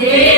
Amen.